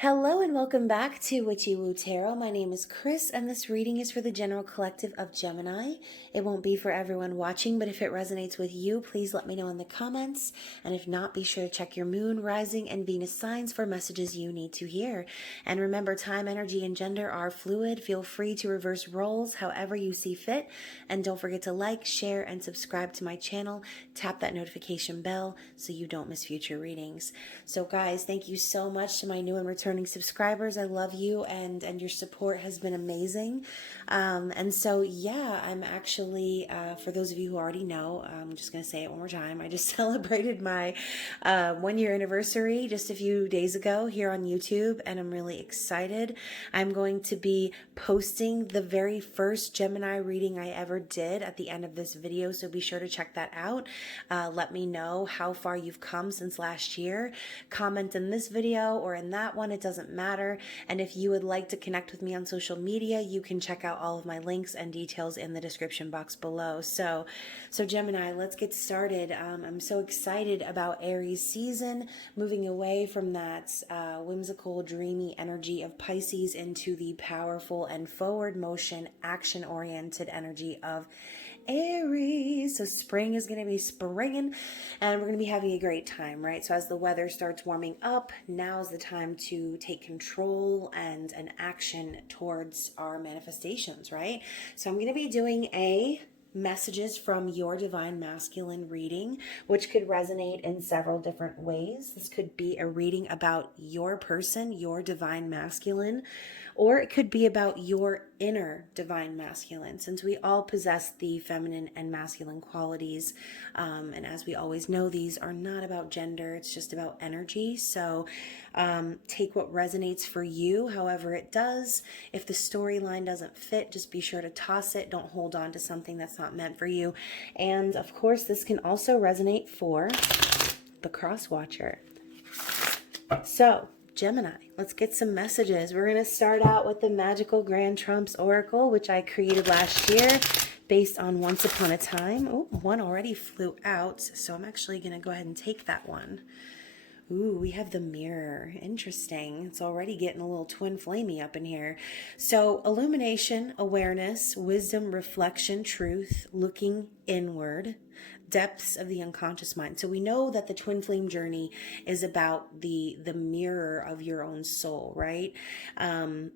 Hello and welcome back to Witchy-Woo Tarot. My name is Chris and this reading is for the general collective of Gemini. It won't be for everyone watching, but if it resonates with you, please let me know in the comments. And if not, be sure to check your moon, rising, and Venus signs for messages you need to hear. And remember, time, energy, and gender are fluid. Feel free to reverse roles however you see fit. And don't forget to like, share, and subscribe to my channel. Tap that notification bell so you don't miss future readings. So guys, thank you so much to my new and returning subscribers. I love you, and your support has been amazing. And so yeah, I'm actually for those of you who already know, I'm just gonna say it one more time. I just celebrated my 1-year anniversary just a few days ago here on YouTube, and I'm really excited. I'm going to be posting the very first Gemini reading I ever did at the end of this video, so be sure to check that out. Let me know how far you've come since last year. Comment in this video or in that one, it doesn't matter. And if you would like to connect with me on social media, you can check out all of my links and details in the description box below. So Gemini, let's get started. I'm so excited about Aries season, moving away from that whimsical, dreamy energy of Pisces into the powerful and forward motion, action-oriented energy of Aries. So spring is going to be springing and we're going to be having a great time, right? So as the weather starts warming up, now's the time to take control and an action towards our manifestations, right? So I'm going to be doing a messages from your divine masculine reading, which could resonate in several different ways. This could be a reading about your person, your divine masculine, or it could be about your inner divine masculine, since we all possess the feminine and masculine qualities. And as we always know, these are not about gender, it's just about energy. So take what resonates for you, however it does. If the storyline doesn't fit, just be sure to toss it. Don't hold on to something that's not meant for you. And of course, this can also resonate for the cross watcher. So Gemini, let's get some messages. We're going to start out with the Magical Grand Trumps Oracle, which I created last year based on Once Upon a Time. Oh, one already flew out, so I'm actually going to go ahead and take that one. Ooh, we have the Mirror. Interesting. It's already getting a little twin flamey up in here. So illumination, awareness, wisdom, reflection, truth, looking inward, depths of the unconscious mind. So we know that the twin flame journey is about the mirror of your own soul, right? The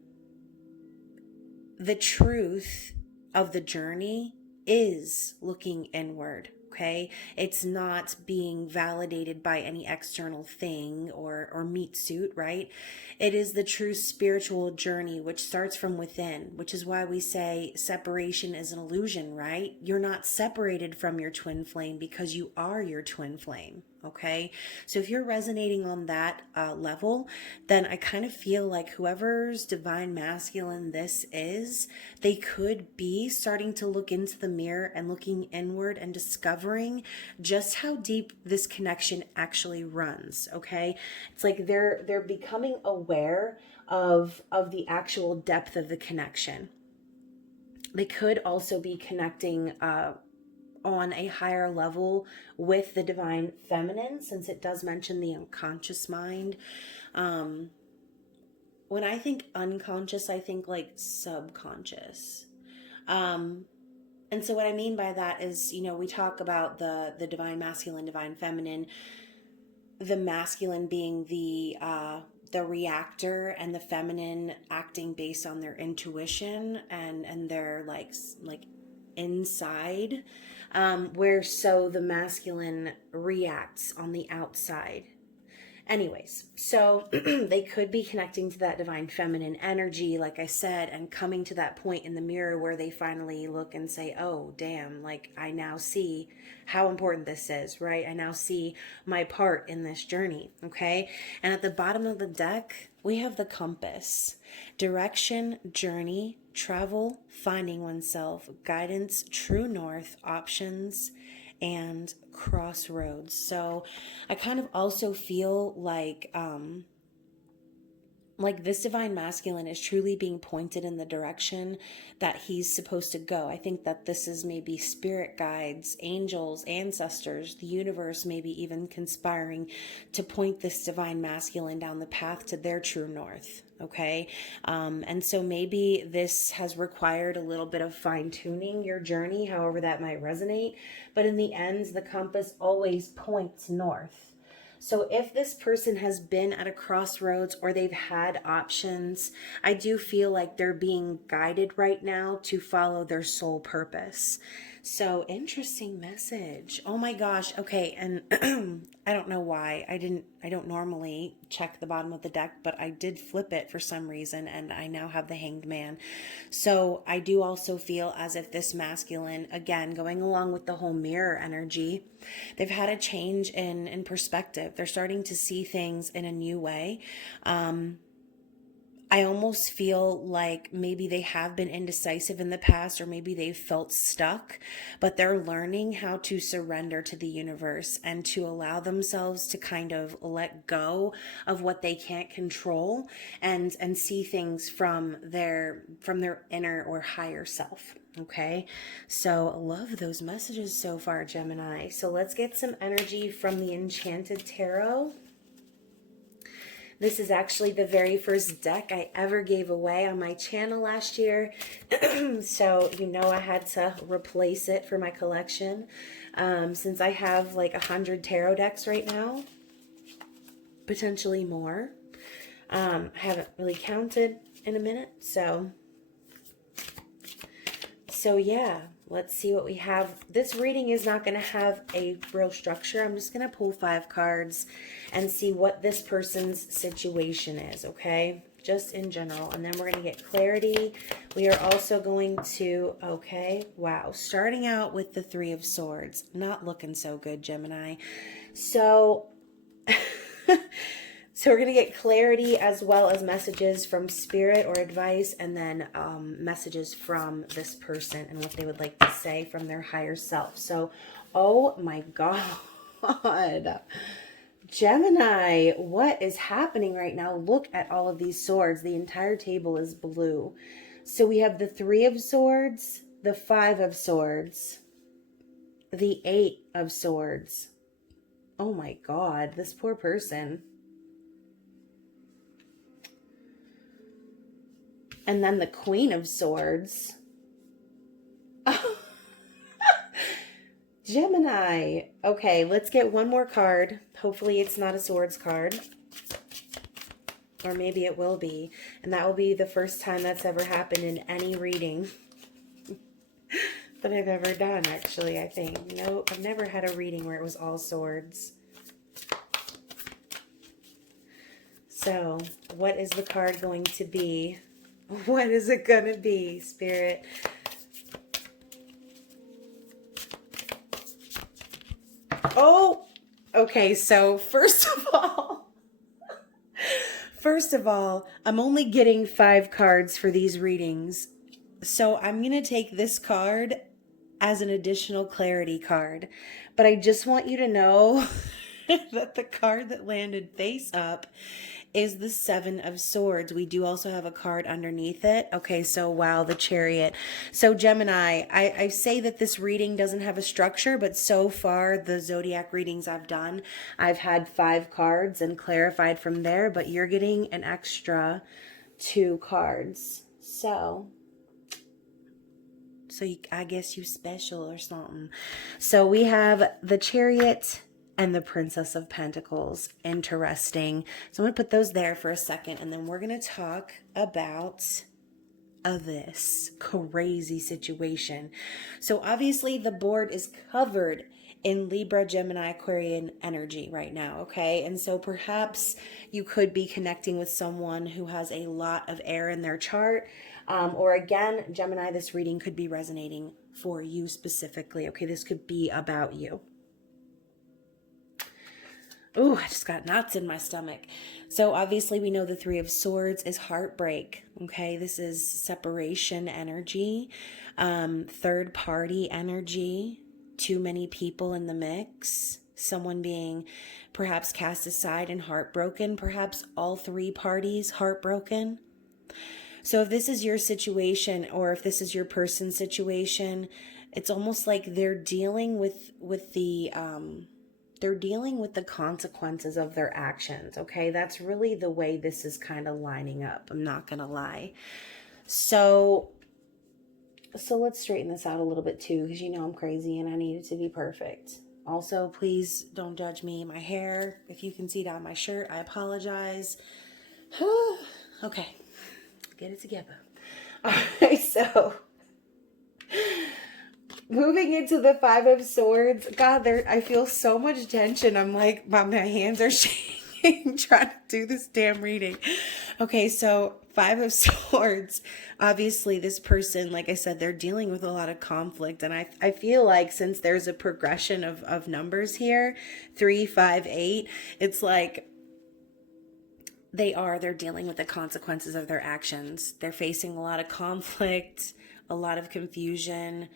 truth of the journey is looking inward. Okay, it's not being validated by any external thing or meat suit, right? It is the true spiritual journey, which starts from within, which is why we say separation is an illusion, right? You're not separated from your twin flame because you are your twin flame. Okay, so if you're resonating on that level, then I kind of feel like whoever's divine masculine this is, they could be starting to look into the mirror and looking inward and discovering just how deep this connection actually runs. Okay, it's like they're becoming aware of the actual depth of the connection. They could also be connecting on a higher level with the divine feminine, since it does mention the unconscious mind. When I think unconscious, I think like subconscious. And so what I mean by that is, you know, we talk about the divine masculine, divine feminine, the masculine being the reactor and the feminine acting based on their intuition and their like inside, where so the masculine reacts on the outside. Anyways, so they could be connecting to that divine feminine energy, like I said, and coming to that point in the mirror where they finally look and say, oh, damn, like I now see how important this is, right? I now see my part in this journey, okay? And at the bottom of the deck, we have the compass. Direction, journey, travel, finding oneself, guidance, true north, options, and crossroads. So I kind of also feel like like this divine masculine is truly being pointed in the direction that he's supposed to go. I think that this is maybe spirit guides, angels, ancestors, the universe, maybe even conspiring to point this divine masculine down the path to their true north. Okay. And so maybe this has required a little bit of fine tuning your journey, however that might resonate. But in the end, the compass always points north. So if this person has been at a crossroads or they've had options, I do feel like they're being guided right now to follow their soul purpose. So interesting message. Oh my gosh. Okay. And I don't know why I don't normally check the bottom of the deck, but I did flip it for some reason. And I now have the Hanged Man. So I do also feel as if this masculine, again, going along with the whole mirror energy, they've had a change in perspective. They're starting to see things in a new way. I almost feel like maybe they have been indecisive in the past, or maybe they've felt stuck, but they're learning how to surrender to the universe and to allow themselves to kind of let go of what they can't control and see things from their inner or higher self. Okay, so love those messages so far, Gemini. So let's get some energy from the Enchanted Tarot. This is actually the very first deck I ever gave away on my channel last year. So, you know, I had to replace it for my collection. Since I have like 100 tarot decks right now, potentially more. I haven't really counted in a minute. So yeah, let's see what we have. This reading is not going to have a real structure. I'm just going to pull 5 cards and see what this person's situation is, okay? Just in general. And then we're going to get clarity. We are also going to, okay, wow. Starting out with the 3 of Swords. Not looking so good, Gemini. So... So we're going to get clarity as well as messages from spirit or advice, and then messages from this person and what they would like to say from their higher self. So, oh my God. Gemini, what is happening right now? Look at all of these swords. The entire table is blue. So we have the 3 of Swords, the 5 of Swords, the 8 of Swords. Oh my God, this poor person. And then the Queen of Swords. Gemini. Okay, let's get one more card. Hopefully it's not a swords card. Or maybe it will be. And that will be the first time that's ever happened in any reading that I've ever done, actually, I think. No, I've never had a reading where it was all swords. So, what is the card going to be? What is it going to be, Spirit? Oh, okay. So first of all, I'm only getting 5 cards for these readings. So I'm going to take this card as an additional clarity card. But I just want you to know that the card that landed face up is the 7 of Swords. We do also have a card underneath it. Okay, so wow, the Chariot. So Gemini, I say that this reading doesn't have a structure, but so far the zodiac readings I've done, I've had 5 cards and clarified from there, but you're getting an extra 2 cards. So I guess you special or something. So we have the Chariot and the Princess of Pentacles. Interesting. So I'm going to put those there for a second, and then we're going to talk about this crazy situation. So obviously the board is covered in Libra, Gemini, Aquarian energy right now, okay? And so perhaps you could be connecting with someone who has a lot of air in their chart. Or again, Gemini, this reading could be resonating for you specifically, okay? This could be about you. Ooh, I just got knots in my stomach. So obviously we know the 3 of Swords is heartbreak. Okay, this is separation energy, third party energy, too many people in the mix. someone being perhaps cast aside and heartbroken, perhaps all three parties heartbroken. So if this is your situation, or if this is your person's situation, it's almost like they're dealing with the consequences of their actions. Okay, that's really the way this is kind of lining up. I'm not gonna lie. So let's straighten this out a little bit too, because you know I'm crazy and I need it to be perfect. Also, please don't judge me. My hair, if you can see down my shirt, I apologize. Okay, get it together. All right, so moving into the Five of Swords. God, I feel so much tension. I'm like, my hands are shaking trying to do this damn reading. Okay, so Five of Swords. Obviously, this person, like I said, they're dealing with a lot of conflict. And I feel like since there's a progression of numbers here, 3, 5, 8, it's like they're dealing with the consequences of their actions. They're facing a lot of conflict, a lot of confusion.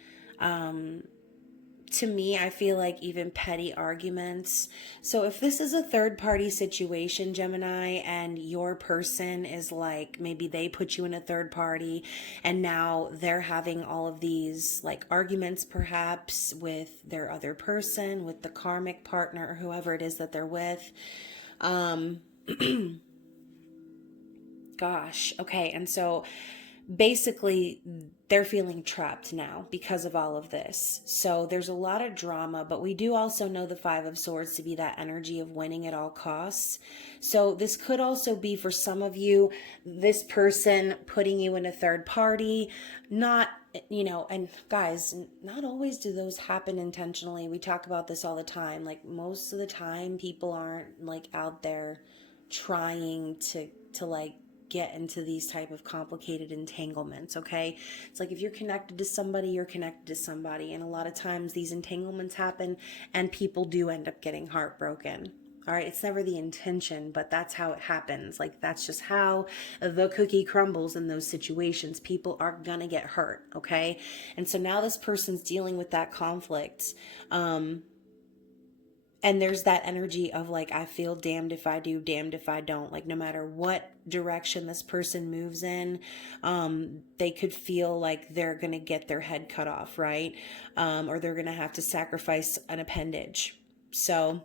To me, I feel like even petty arguments. So if this is a third party situation, Gemini, and your person is like, maybe they put you in a third party and now they're having all of these like arguments perhaps with their other person, with the karmic partner or whoever it is that they're with. Gosh. Okay. And so basically they're feeling trapped now because of all of this. So there's a lot of drama, but we do also know the Five of Swords to be that energy of winning at all costs. So this could also be for some of you, this person putting you in a third party, not, and guys, not always do those happen intentionally. We talk about this all the time. Like most of the time people aren't like out there trying to like get into these type of complicated entanglements. Okay, it's like if you're connected to somebody, you're connected to somebody, and a lot of times these entanglements happen and people do end up getting heartbroken. All right, it's never the intention, but that's how it happens. Like that's just how the cookie crumbles in those situations. People are gonna get hurt. Okay, and so now this person's dealing with that conflict. And there's that energy of like, I feel damned if I do, damned if I don't. Like no matter what direction this person moves in, they could feel like they're going to get their head cut off, right? Or they're going to have to sacrifice an appendage. So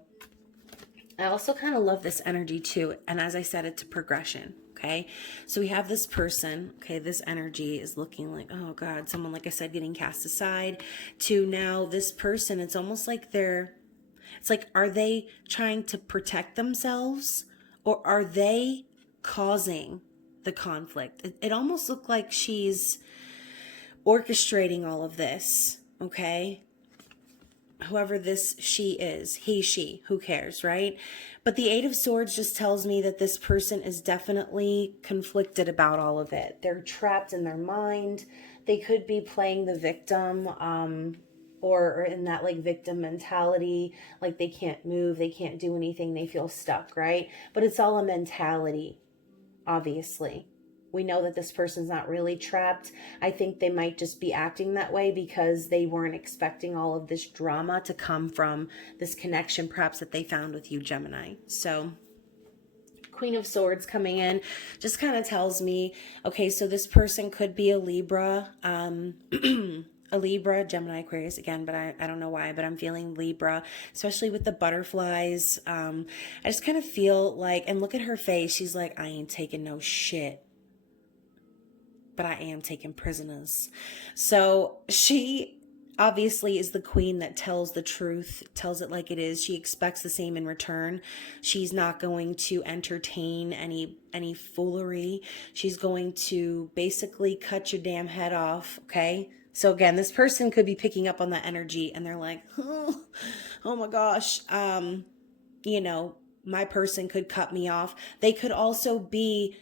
I also kind of love this energy too. And as I said, it's a progression. Okay, so we have this person, okay, this energy is looking like, oh God, someone, like I said, getting cast aside, to now this person, it's almost like it's like, are they trying to protect themselves or are they causing the conflict? It almost looked like she's orchestrating all of this, okay? Whoever this she is, he, she, who cares, right? But the Eight of Swords just tells me that this person is definitely conflicted about all of it. They're trapped in their mind. They could be playing the victim, or in that like victim mentality, like they can't move, they can't do anything, they feel stuck, right? But it's all a mentality, obviously. We know that this person's not really trapped. I think they might just be acting that way because they weren't expecting all of this drama to come from this connection perhaps that they found with you, Gemini. So Queen of Swords coming in just kind of tells me, okay, so this person could be a Libra, a Libra, Gemini, Aquarius again, but I don't know why, but I'm feeling Libra, especially with the butterflies. I just kind of feel like, and look at her face, she's like, I ain't taking no shit, but I am taking prisoners. So she obviously is the queen that tells the truth, tells it like it is. She expects the same in return. She's not going to entertain any foolery. She's going to basically cut your damn head off, okay? So again, this person could be picking up on that energy and they're like, oh my gosh, my person could cut me off. They could also be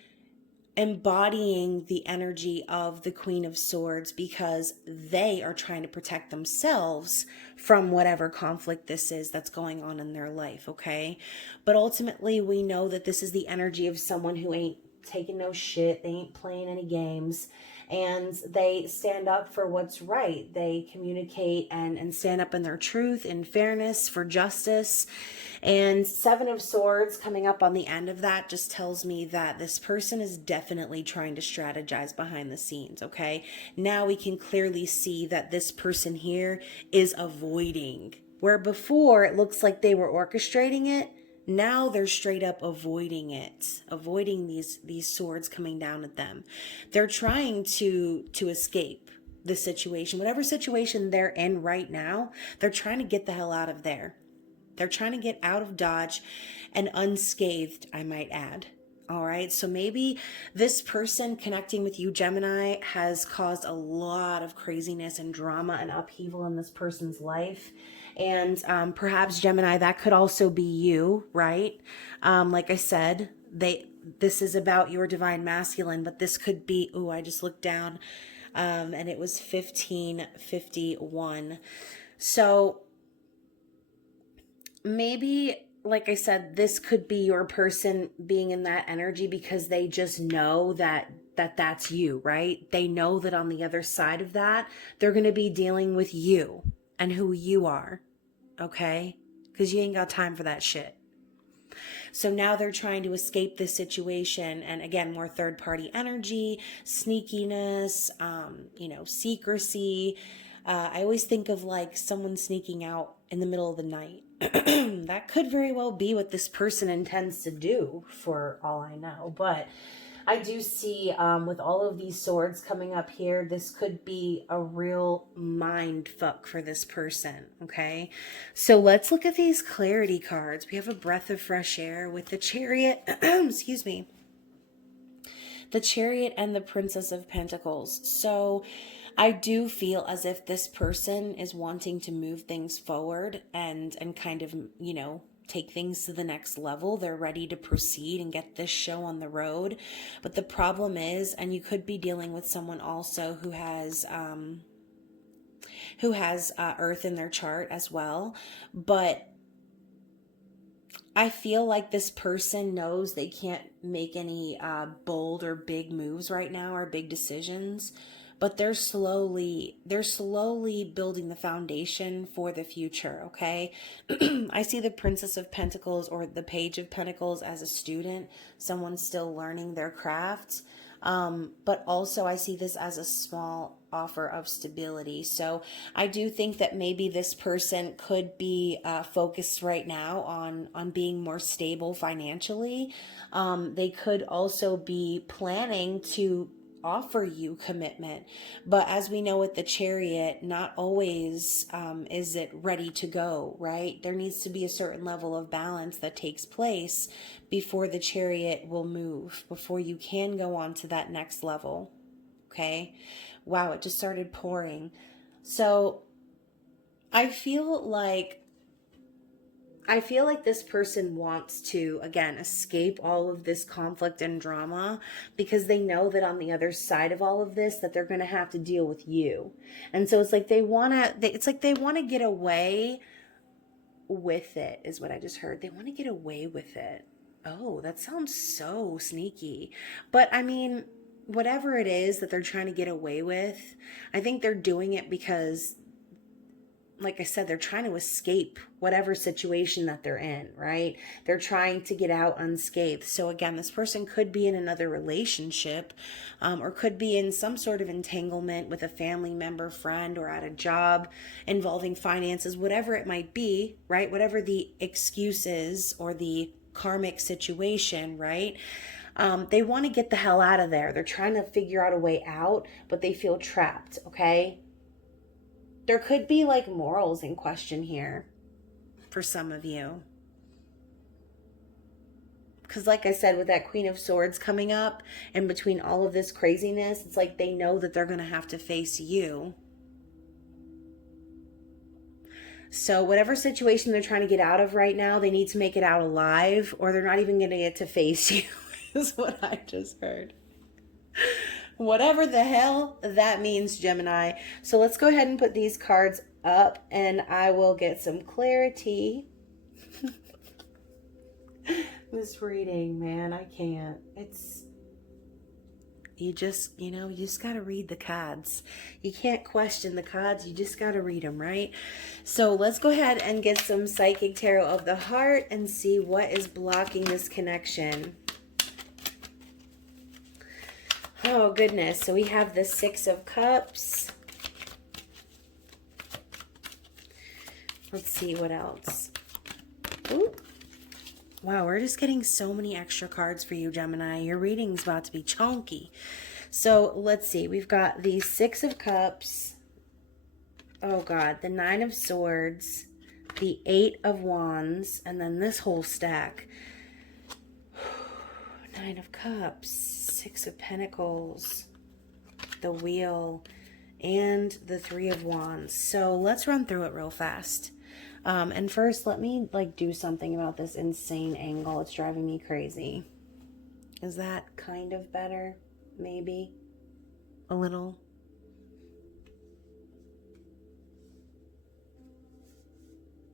embodying the energy of the Queen of Swords because they are trying to protect themselves from whatever conflict this is that's going on in their life, okay? But ultimately, we know that this is the energy of someone who ain't taking no shit. They ain't playing any games. And they stand up for what's right. They communicate and stand up in their truth, in fairness, for justice. And Seven of Swords coming up on the end of that just tells me that this person is definitely trying to strategize behind the scenes, okay? Now we can clearly see that this person here is avoiding. Where before it looks like they were orchestrating it, now they're straight up avoiding it, avoiding these swords coming down at them. They're trying to escape the situation. Whatever situation they're in right now, they're trying to get the hell out of there. They're trying to get out of Dodge and unscathed, I might add. All right, so maybe this person connecting with you, Gemini, has caused a lot of craziness and drama and upheaval in this person's life. And perhaps, Gemini, that could also be you, right? Like I said, this is about your divine masculine, but this could be, I just looked down and it was 1551. So maybe, like I said, this could be your person being in that energy because they just know that's you, right? They know that on the other side of that, they're going to be dealing with you and who you are, okay? Because you ain't got time for that shit. So now they're trying to escape this situation. And again, more third-party energy, sneakiness, secrecy. I always think of like someone sneaking out in the middle of the night. That could very well be what this person intends to do, for all I know. But I do see with all of these swords coming up here, this could be a real mind fuck for this person, okay? So let's look at these clarity cards. We have a breath of fresh air with the Chariot, excuse me, the Chariot and the Princess of Pentacles. So I do feel as if this person is wanting to move things forward and kind of, take things to the next level. They're ready to proceed and get this show on the road. But the problem is, and you could be dealing with someone also who has Earth in their chart as well. But I feel like this person knows they can't make any bold or big moves right now or big decisions, but they're slowly building the foundation for the future, okay? I see the Princess of Pentacles or the Page of Pentacles as a student, someone still learning their craft. But also I see this as a small offer of stability. So I do think that maybe this person could be focused right now on being more stable financially. They could also be planning to offer you commitment, but as we know with the Chariot, not always is it ready to go, right? There needs to be a certain level of balance that takes place before the Chariot will move, before you can go on to that next level. Okay, wow, it just started pouring. So I feel like this person wants to, again, escape all of this conflict and drama because they know that on the other side of all of this that they're going to have to deal with you. And so it's like they want to get away with it, is what I just heard. They want to get away with it. Oh, that sounds so sneaky. But I mean, whatever it is that they're trying to get away with, I think they're doing it because, like I said, they're trying to escape whatever situation that they're in, right? They're trying to get out unscathed. So again, this person could be in another relationship or could be in some sort of entanglement with a family member, friend, or at a job involving finances, whatever it might be, right? Whatever the excuse is or the karmic situation, right? They want to get the hell out of there. They're trying to figure out a way out, but they feel trapped, okay? There could be like morals in question here for some of you. Because like I said, with that Queen of Swords coming up and between all of this craziness, it's like they know that they're going to have to face you. So whatever situation they're trying to get out of right now, they need to make it out alive or they're not even going to get to face you, is what I just heard. Whatever the hell that means, Gemini. So let's go ahead and put these cards up and I will get some clarity. This reading, man, I can't. It's You just, you just got to read the cards. You can't question the cards. You just got to read them, right? So let's go ahead and get some Psychic Tarot of the Heart and see what is blocking this connection. Oh, goodness. So we have the Six of Cups. Let's see what else. Ooh. Wow, we're just getting so many extra cards for you, Gemini. Your reading's about to be chunky. So let's see. We've got the Six of Cups. Oh, God. The Nine of Swords. The Eight of Wands. And then this whole stack. Nine of Cups. Six of Pentacles. The Wheel. And the Three of Wands. So let's run through it real fast. And first, let me do something about this insane angle. It's driving me crazy. Is that kind of better? Maybe a little.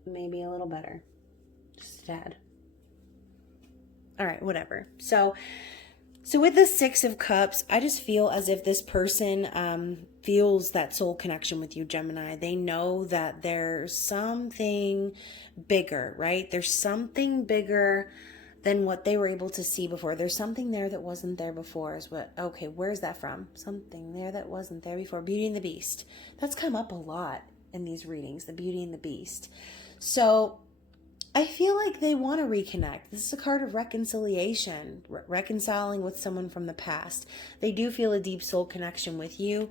Maybe a little better. Just a tad. All right, whatever. So with the Six of Cups, I just feel as if this person feels that soul connection with you, Gemini. They know that there's something bigger, right? There's something bigger than what they were able to see before. There's something there that wasn't there before. Okay, where's that from? Something there that wasn't there before. Beauty and the Beast. That's come up a lot in these readings, the Beauty and the Beast. So I feel like they want to reconnect. This is a card of reconciliation, reconciling with someone from the past. They do feel a deep soul connection with you.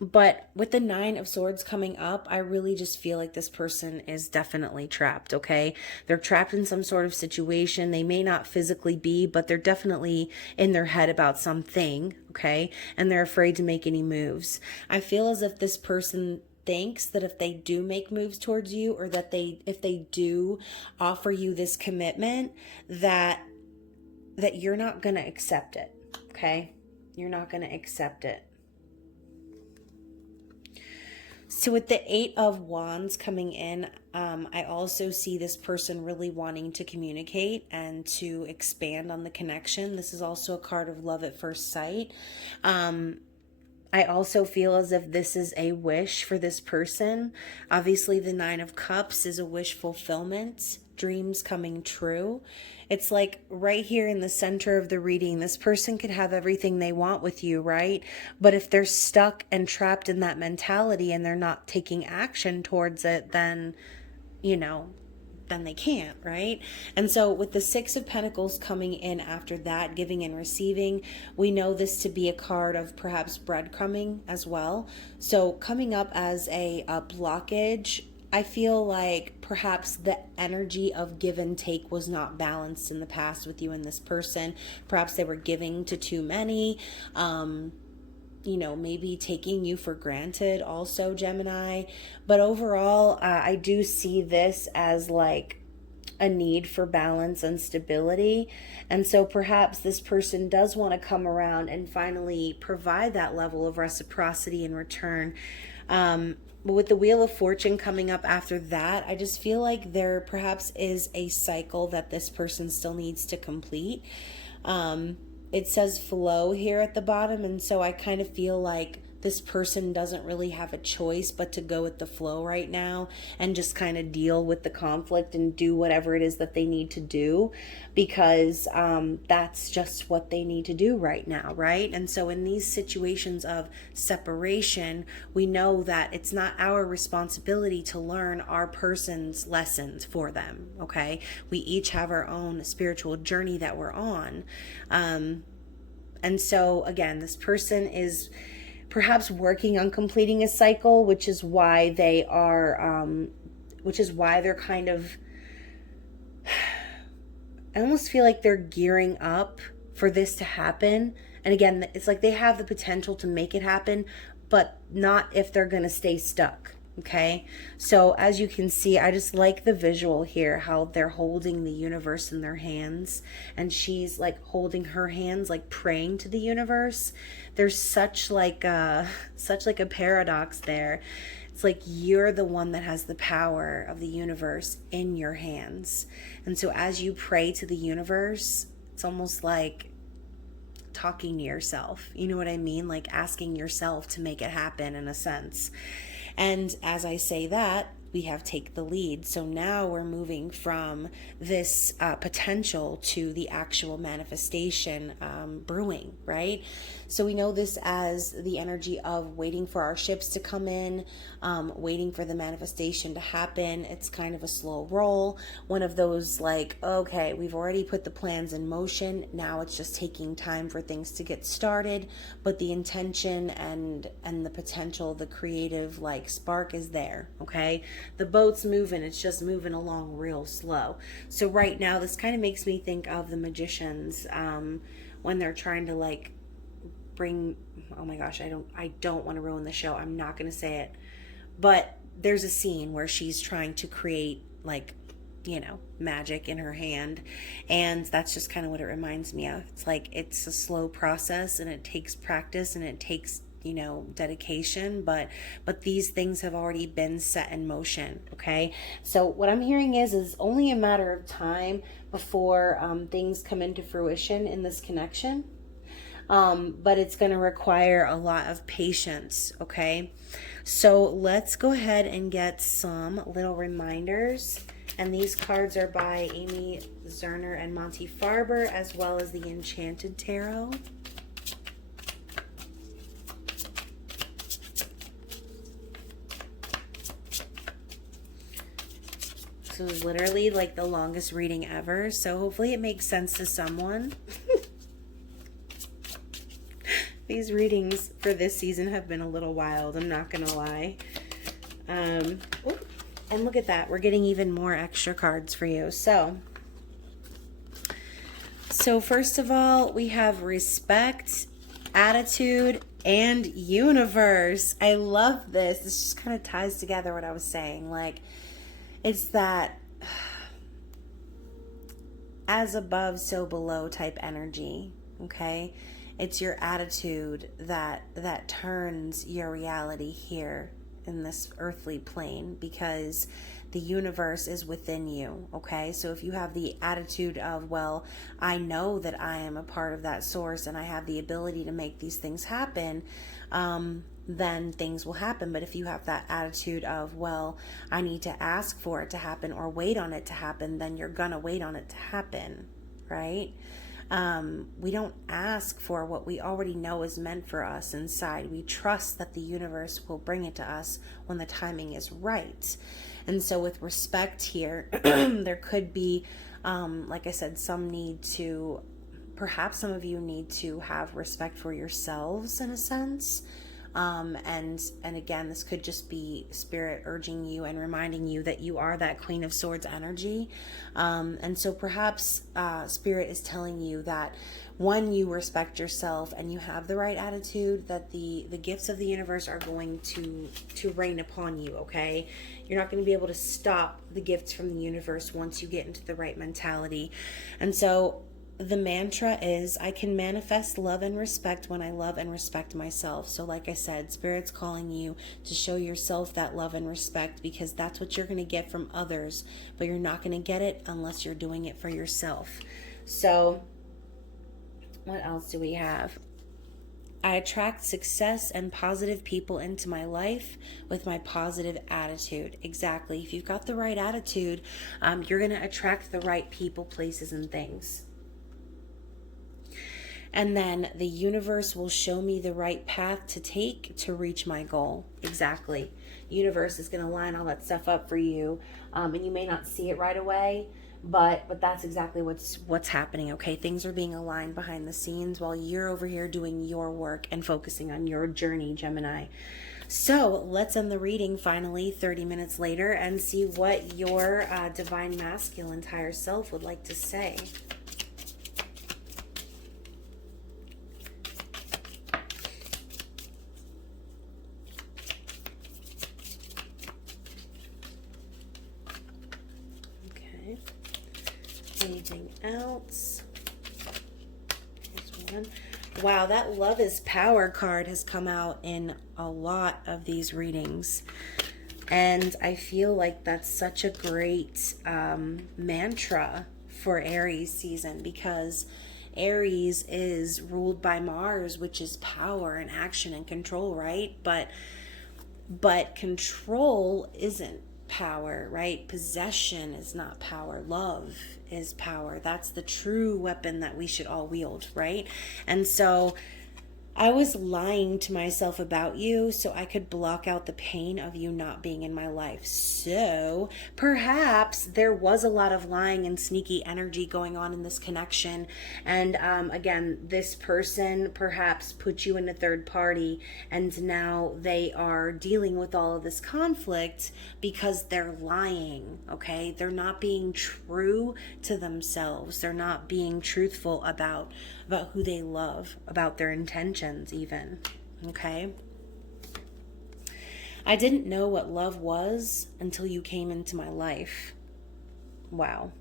But with the Nine of Swords coming up, I really just feel like this person is definitely trapped, okay? They're trapped in some sort of situation. They may not physically be, but they're definitely in their head about something, okay? And they're afraid to make any moves. I feel as if this person thinks that if they do make moves towards you, or that if they do offer you this commitment, that you're not going to accept it, okay? You're not going to accept it. So with the Eight of Wands coming in, I also see this person really wanting to communicate and to expand on the connection. This is also a card of love at first sight. I also feel as if this is a wish for this person. Obviously, the Nine of Cups is a wish fulfillment, dreams coming true. It's like right here in the center of the reading, this person could have everything they want with you, right? But if they're stuck and trapped in that mentality and they're not taking action towards it, then, then they can't, right? And so with the Six of Pentacles coming in after that, giving and receiving, we know this to be a card of perhaps breadcrumbing as well. So coming up as a blockage, I feel like perhaps the energy of give and take was not balanced in the past with you and this person. Perhaps they were giving to too many, maybe taking you for granted also, Gemini. But overall, I do see this as like a need for balance and stability. And so perhaps this person does want to come around and finally provide that level of reciprocity in return. But with the Wheel of Fortune coming up after that, I just feel like there perhaps is a cycle that this person still needs to complete. It says flow here at the bottom, and so I kind of feel like this person doesn't really have a choice but to go with the flow right now and just kind of deal with the conflict and do whatever it is that they need to do, because that's just what they need to do right now, right? And so in these situations of separation, we know that it's not our responsibility to learn our person's lessons for them, okay? We each have our own spiritual journey that we're on. And so again, this person is perhaps working on completing a cycle, which is why they're kind of, I almost feel like they're gearing up for this to happen. And again, it's like they have the potential to make it happen, but not if they're going to stay stuck. Okay, so as you can see, I just like the visual here, how they're holding the universe in their hands, and she's like holding her hands, like praying to the universe. There's such like a paradox there. It's like you're the one that has the power of the universe in your hands. And so as you pray to the universe, it's almost like talking to yourself. You know what I mean? Like asking yourself to make it happen in a sense. And as I say that, we have take the lead. So now we're moving from this potential to the actual manifestation brewing, right? So we know this as the energy of waiting for our ships to come in, waiting for the manifestation to happen. It's kind of a slow roll. One of those like, okay, we've already put the plans in motion. Now it's just taking time for things to get started. But the intention and the potential, the creative like spark is there, okay? The boat's moving, it's just moving along real slow. So right now, this kind of makes me think of the magicians when they're trying to like bring, oh my gosh, I don't want to ruin the show. I'm not going to say it. But there's a scene where she's trying to create like, you know, magic in her hand. And that's just kind of what it reminds me of. It's like, it's a slow process and it takes practice and it takes, you know, dedication, but these things have already been set in motion. Okay. So what I'm hearing is only a matter of time before things come into fruition in this connection. But it's going to require a lot of patience. Okay. So let's go ahead and get some little reminders. And these cards are by Amy Zerner and Monty Farber, as well as the Enchanted Tarot. This was literally like the longest reading ever. So hopefully it makes sense to someone. These readings for this season have been a little wild. I'm not going to lie. And look at that. We're getting even more extra cards for you. So first of all, we have respect, attitude, and universe. I love this. This just kind of ties together what I was saying. Like, it's that as above, so below type energy. Okay? It's your attitude that turns your reality here in this earthly plane, because the universe is within you. Okay, so if you have the attitude of, well, I know that I am a part of that source and I have the ability to make these things happen, then things will happen. But if you have that attitude of, well, I need to ask for it to happen or wait on it to happen, then you're gonna wait on it to happen, right? We don't ask for what we already know is meant for us inside. We trust that the universe will bring it to us when the timing is right. And so with respect here, there could be, like I said, perhaps some of you need to have respect for yourselves in a sense. And again, this could just be spirit urging you and reminding you that you are that Queen of Swords energy. And so perhaps spirit is telling you that when you respect yourself and you have the right attitude, that the gifts of the universe are going to rain upon you, okay? You're not going to be able to stop the gifts from the universe once you get into the right mentality. And so the mantra is, I can manifest love and respect when I love and respect myself. So like I said, Spirit's calling you to show yourself that love and respect, because that's what you're going to get from others, but you're not going to get it unless you're doing it for yourself. So what else do we have? I attract success and positive people into my life with my positive attitude. Exactly. If you've got the right attitude, you're going to attract the right people, places, and things. And then the universe will show me the right path to take to reach my goal. Exactly. Universe is going to line all that stuff up for you. And you may not see it right away, but that's exactly what's happening. Okay. Things are being aligned behind the scenes while you're over here doing your work and focusing on your journey, Gemini. So let's end the reading finally 30 minutes later and see what your divine masculine higher self would like to say. Anything else? Here's one. Wow, that Love is Power card has come out in a lot of these readings. And I feel like that's such a great mantra for Aries season, because Aries is ruled by Mars, which is power and action and control, right? But control isn't power, right? Possession is not power. Love is power. That's the true weapon that we should all wield, right? And so I was lying to myself about you so I could block out the pain of you not being in my life. So perhaps there was a lot of lying and sneaky energy going on in this connection. And again, this person perhaps put you in a third party, and now they are dealing with all of this conflict because they're lying, okay? They're not being true to themselves. They're not being truthful about who they love, about their intentions even, okay? I didn't know what love was until you came into my life. Wow.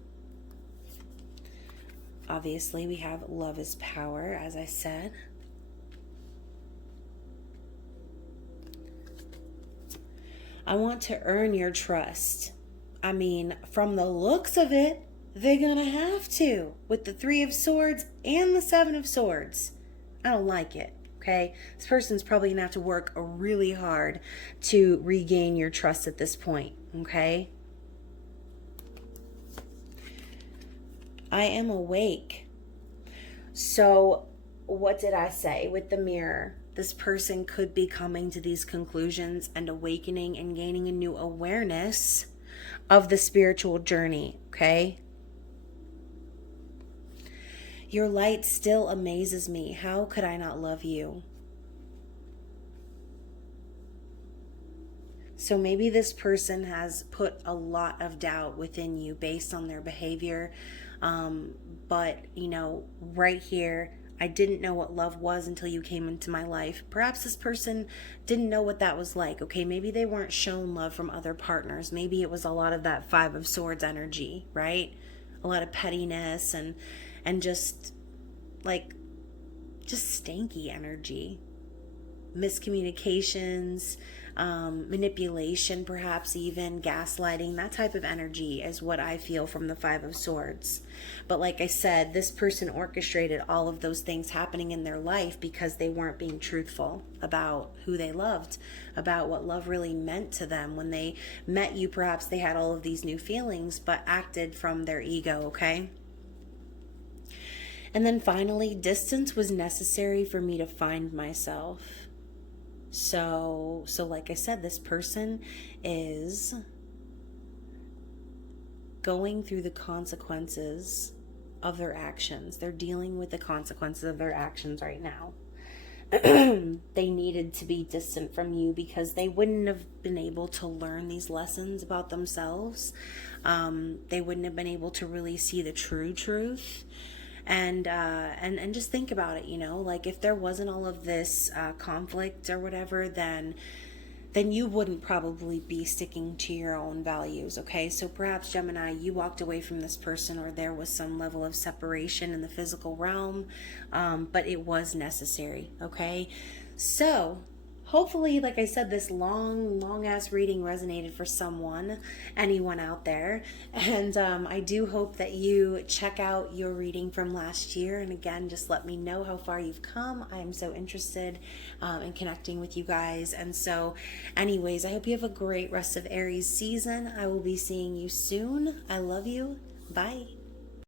Obviously, we have love is power, as I said. I want to earn your trust. I mean, from the looks of it, they're gonna have to, with the 3 of Swords and the 7 of Swords. I don't like it, okay? This person's probably gonna have to work really hard to regain your trust at this point, okay? I am awake. So what did I say with the mirror? This person could be coming to these conclusions and awakening and gaining a new awareness of the spiritual journey, okay? Your light still amazes me. How could I not love you? So maybe this person has put a lot of doubt within you based on their behavior. But, you know, right here, I didn't know what love was until you came into my life. Perhaps this person didn't know what that was like. Okay, maybe they weren't shown love from other partners. Maybe it was a lot of that 5 of Swords energy, right? A lot of pettiness and just stanky energy, miscommunications, manipulation, perhaps even gaslighting. That type of energy is what I feel from the 5 of Swords. But like I said, this person orchestrated all of those things happening in their life because they weren't being truthful about who they loved, about what love really meant to them. When they met you, perhaps they had all of these new feelings, but acted from their ego, okay? And then finally, distance was necessary for me to find myself. So like I said, this person is going through the consequences of their actions. They're dealing with the consequences of their actions right now. They needed to be distant from you because they wouldn't have been able to learn these lessons about themselves. They wouldn't have been able to really see the true truth. And just think about it, you know, like if there wasn't all of this conflict or whatever, then you wouldn't probably be sticking to your own values, okay? So perhaps, Gemini, you walked away from this person, or there was some level of separation in the physical realm, but it was necessary, okay? So hopefully, like I said, this long ass reading resonated for anyone out there. And I do hope that you check out your reading from last year. And again, just let me know how far you've come. I am so interested in connecting with you guys. And so anyways, I hope you have a great rest of Aries season. I will be seeing you soon. I love you. Bye.